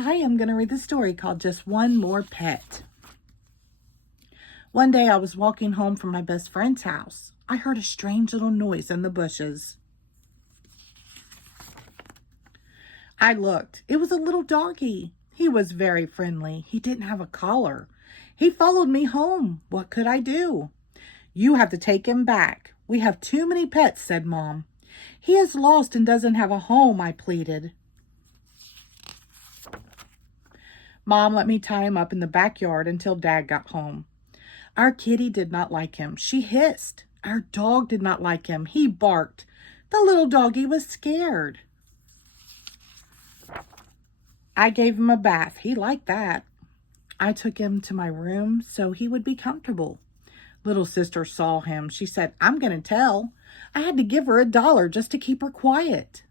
Hi, I'm going to read the story called Just One More Pet. One day I was walking home from my best friend's house. I heard a strange little noise in the bushes. I looked. It was a little doggy. He was very friendly. He didn't have a collar. He followed me home. What could I do? You have to take him back. We have too many pets, said Mom. He is lost and doesn't have a home, I pleaded. Mom let me tie him up in the backyard until Dad got home. Our kitty did not like him. She hissed. Our dog did not like him. He barked. The little doggy was scared. I gave him a bath. He liked that. I took him to my room so he would be comfortable. Little sister saw him. She said, I'm going to tell. I had to give her $1 just to keep her quiet.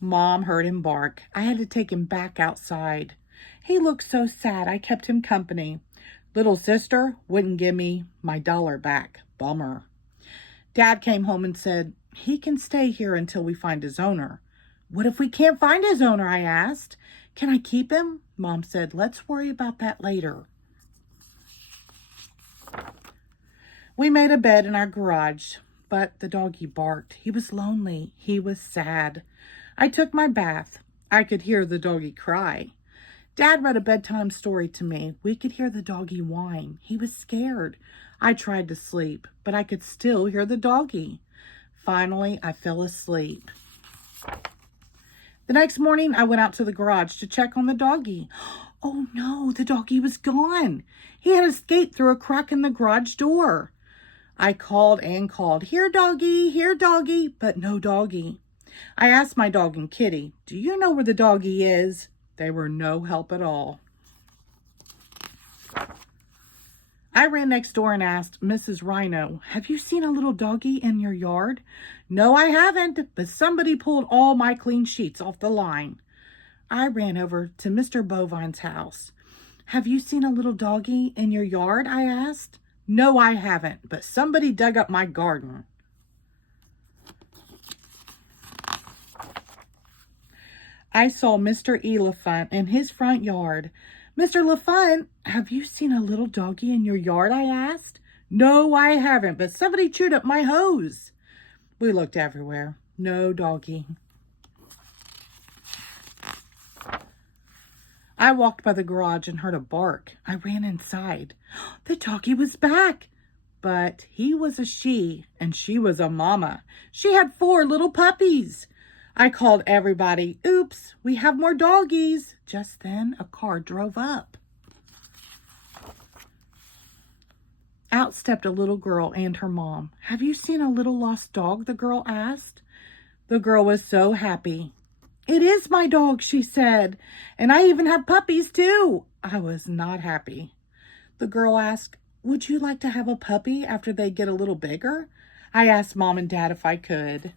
Mom heard him bark. I had to take him back outside. He looked so sad. I kept him company. Little sister wouldn't give me my $1 back. Bummer. Dad came home and said, he can stay here until we find his owner. What if we can't find his owner? I asked. Can I keep him? Mom said, let's worry about that later. We made a bed in our garage, but the doggy barked. He was lonely. He was sad. I took my bath. I could hear the doggy cry. Dad read a bedtime story to me. We could hear the doggy whine. He was scared. I tried to sleep, but I could still hear the doggy. Finally, I fell asleep. The next morning, I went out to the garage to check on the doggy. Oh no, the doggy was gone. He had escaped through a crack in the garage door. I called and called, here doggy, but no doggy. I asked my dog and kitty, do you know where the doggy is? They were no help at all. I ran next door and asked Mrs. Rhino, have you seen a little doggy in your yard? No, I haven't, but somebody pulled all my clean sheets off the line. I ran over to Mr. Bovine's house. Have you seen a little doggy in your yard? I asked. No, I haven't, but somebody dug up my garden. I saw Mr. Elephant in his front yard. Mr. Elephant, have you seen a little doggy in your yard? I asked. No, I haven't, but somebody chewed up my hose. We looked everywhere. No doggy. I walked by the garage and heard a bark. I ran inside. The doggy was back, but he was a she and she was a mama. She had 4 little puppies. I called everybody. Oops, we have more doggies. Just then, a car drove up. Out stepped a little girl and her mom. Have you seen a little lost dog? The girl asked. The girl was so happy. It is my dog, she said, and I even have puppies too. I was not happy. The girl asked, would you like to have a puppy after they get a little bigger? I asked Mom and Dad if I could.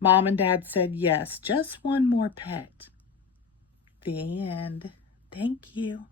Mom and Dad said yes, just one more pet. The end. Thank you.